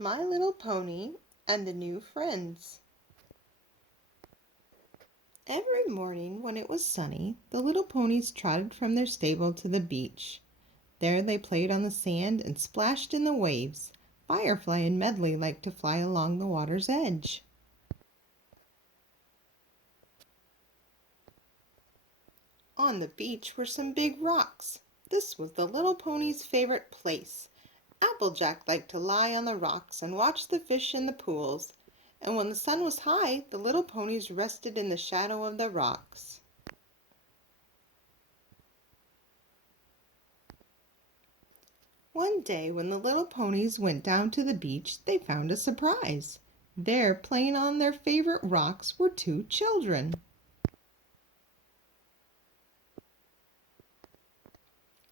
My Little Pony and the New Friends. Every morning when it was sunny, the little ponies trotted from their stable to the beach. There they played on the sand and splashed in the waves. Firefly and Medley liked to fly along the water's edge. On the beach were some big rocks. This was the little pony's favorite place. Applejack liked to lie on the rocks and watch the fish in the pools, and when the sun was high, the little ponies rested in the shadow of the rocks. One day, when the little ponies went down to the beach, they found a surprise. There, playing on their favorite rocks, were two children.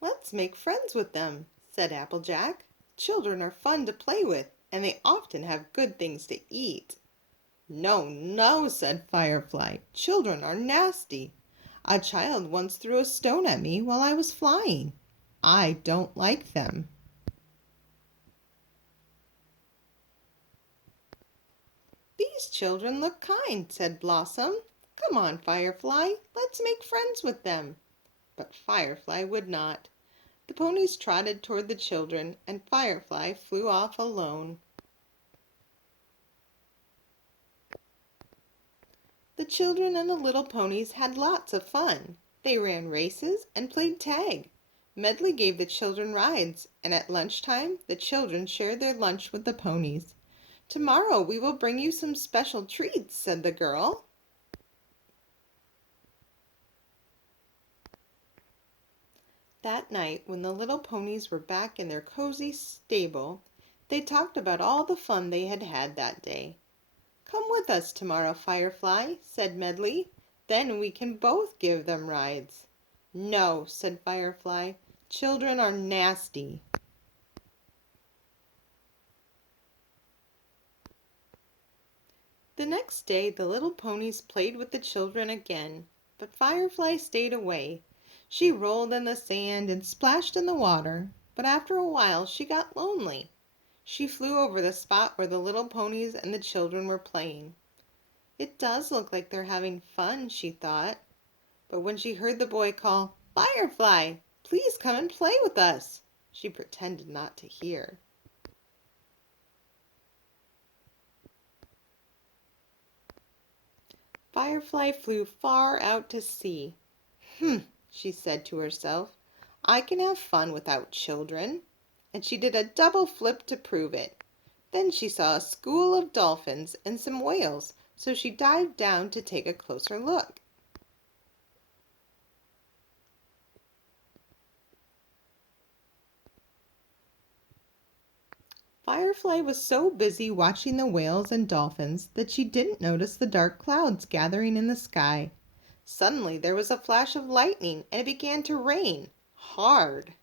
"Let's make friends with them," said Applejack. "Children are fun to play with, and they often have good things to eat." "No, no," said Firefly. "Children are nasty. A child once threw a stone at me while I was flying. I don't like them." "These children look kind," said Blossom. "Come on, Firefly, let's make friends with them." But Firefly would not. The ponies trotted toward the children, and Firefly flew off alone. The children and the little ponies had lots of fun. They ran races and played tag. Medley gave the children rides, and at lunchtime the children shared their lunch with the ponies. "Tomorrow we will bring you some special treats," said the girl. That night, when the little ponies were back in their cozy stable, they talked about all the fun they had had that day. "Come with us tomorrow, Firefly," said Medley. "Then we can both give them rides." "No," said Firefly. "Children are nasty." The next day the little ponies played with the children again, but Firefly stayed away. She rolled in the sand and splashed in the water, but after a while she got lonely. She flew over the spot where the little ponies and the children were playing. "It does look like they're having fun," she thought. But when she heard the boy call, "Firefly, please come and play with us," she pretended not to hear. Firefly flew far out to sea. She said to herself, "I can have fun without children." And she did a double flip to prove it. Then she saw a school of dolphins and some whales, so she dived down to take a closer look. Firefly was so busy watching the whales and dolphins that she didn't notice the dark clouds gathering in the sky. Suddenly there was a flash of lightning and it began to rain hard.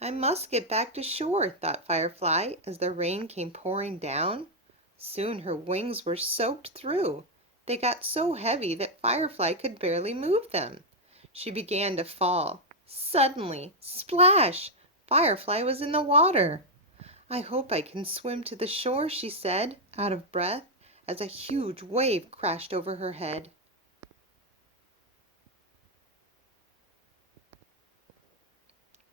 "I must get back to shore," thought Firefly as the rain came pouring down. Soon her wings were soaked through. They got so heavy that Firefly could barely move them. She began to fall. Suddenly, splash! Firefly was in the water. "I hope I can swim to the shore," she said, out of breath, as a huge wave crashed over her head.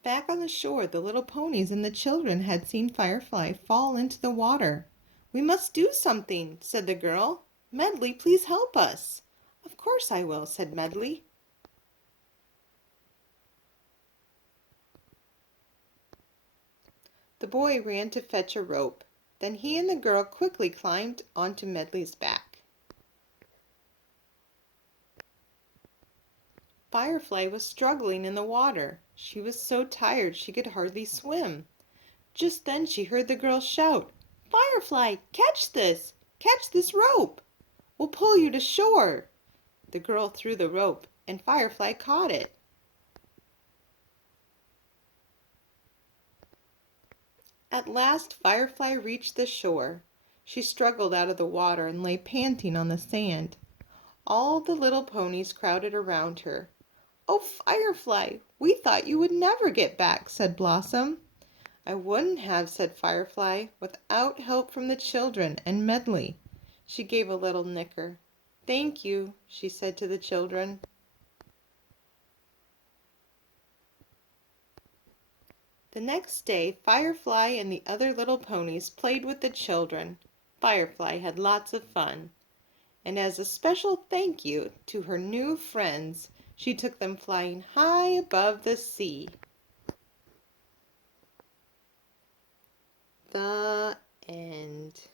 Back on the shore, the little ponies and the children had seen Firefly fall into the water. "We must do something," said the girl. "Medley, please help us." "Of course I will," said Medley. The boy ran to fetch a rope. Then he and the girl quickly climbed onto Medley's back. Firefly was struggling in the water. She was so tired she could hardly swim. Just then she heard the girl shout, "Firefly, catch this! Catch this rope! We'll pull you to shore." The girl threw the rope, and Firefly caught it. At last Firefly reached the shore. She struggled out of the water and lay panting on the sand. All the little ponies crowded around her. "Oh, Firefly, we thought you would never get back," said Blossom. "I wouldn't have," said Firefly, "without help from the children and Medley." She gave a little nicker. "Thank you," she said to the children. The next day Firefly and the other little ponies played with the children. Firefly had lots of fun. And as a special thank you to her new friends, she took them flying high above the sea. The end.